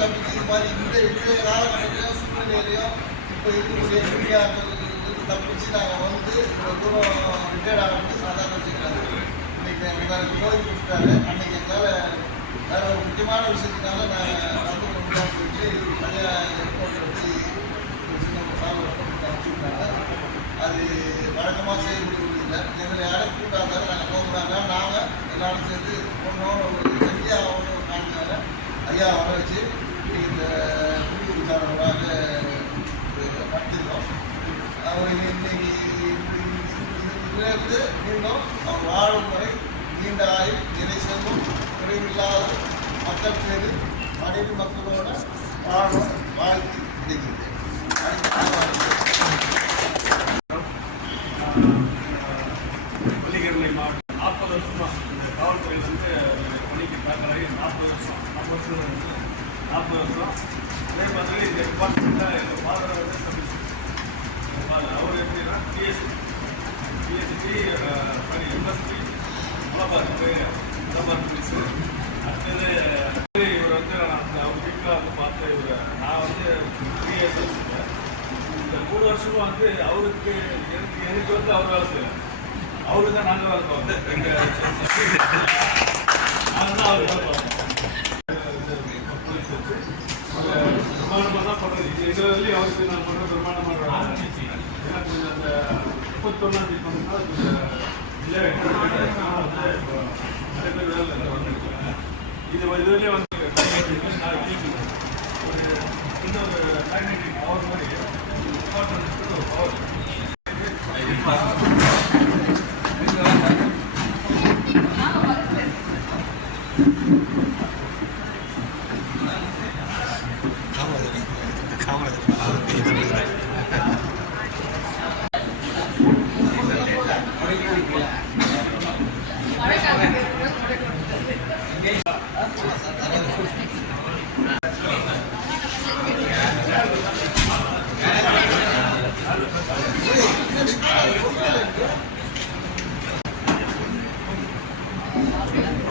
அதுலேயும் இது மாதிரி இந்த இன்றைய காலகட்டத்திலையும் சூழ்நிலையிலையும் இப்போ இருக்கக்கூடிய மீடியாக்கள் தப்பிச்சு நாங்கள் வந்து இவ்வளோ தூரம் ரிட்டையர்ட் ஆகிறது சாதாரண வச்சுக்கிறாரு இன்னைக்கு எங்களுக்கு நோய் கொடுத்தாரு அன்னைக்கு எங்களால் வேற ஒரு முக்கியமான விஷயத்துக்காக நான் வந்து கொண்டு போயிட்டு நிறைய ஏற்பாடு வச்சு ஒரு சின்ன சாலை வச்சுருக்காங்க அது வழக்கமாக செய்யக்கூடிய இல்லை. எங்களை யாரும் கூட்டாதாரு நாங்கள் போகிறாங்க நாங்கள் எல்லாரும் சேர்த்து ஒன்றோட ஒரு ஐயா ஒன்று காணிக்காங்க ஐயா வர வச்சு இந்த குடிக்கு விசாரணையாக நடத்திருக்கோம் அவர் இன்னைக்கு பிறந்து மீண்டும் நாம் வாழும் வரை நீண்ட ஆயுள் இறை செல்வம் குறைவில்லாத மக்கள் பேரு மனைவி மக்களோட வாழும் வாழ்த்து கிடைக்கிறது மாவட்டம் நாற்பது வருஷமா இந்த காவல்துறையில் வந்து பணிக்கு தாக்கலாகி நாற்பது வருஷம் நாற்பது வருஷம் வந்து நாற்பது வருஷம். அதே மாதிரி இந்த டிபார்ட்மெண்ட்டில் எங்கள் ஃபாதரை வந்து சந்திச்சு அவர் எப்படின்னா BSC BSP sorry MSP Malabar Malabar police அடுத்தது இவர் வந்து நான் அந்த வீட்டில் வந்து பார்த்து இவர் நான் வந்து பிஎஸ்எஸ் இந்த மூணு வருஷமா வந்து அவருக்கு எனக்கு எனக்கு வந்து அவர் வேலை செய்யல அவரு தான் நாங்கள் வேலை பார்த்தோம் எங்க நாங்கள் தான் அவர் வேலை பிரமாணமாக தான் பண்ணுறது இது அவருக்கு நான் பண்ணுற பிரமாணமாக ஏன்னா கொஞ்சம் அந்த முப்பத்தொன்னாம் தேதி பண்ணா கொஞ்சம் இல்லை நிறைய பேர் வேலை இல்லை வந்துருக்காங்க இது இதுலேயே வந்து Yeah.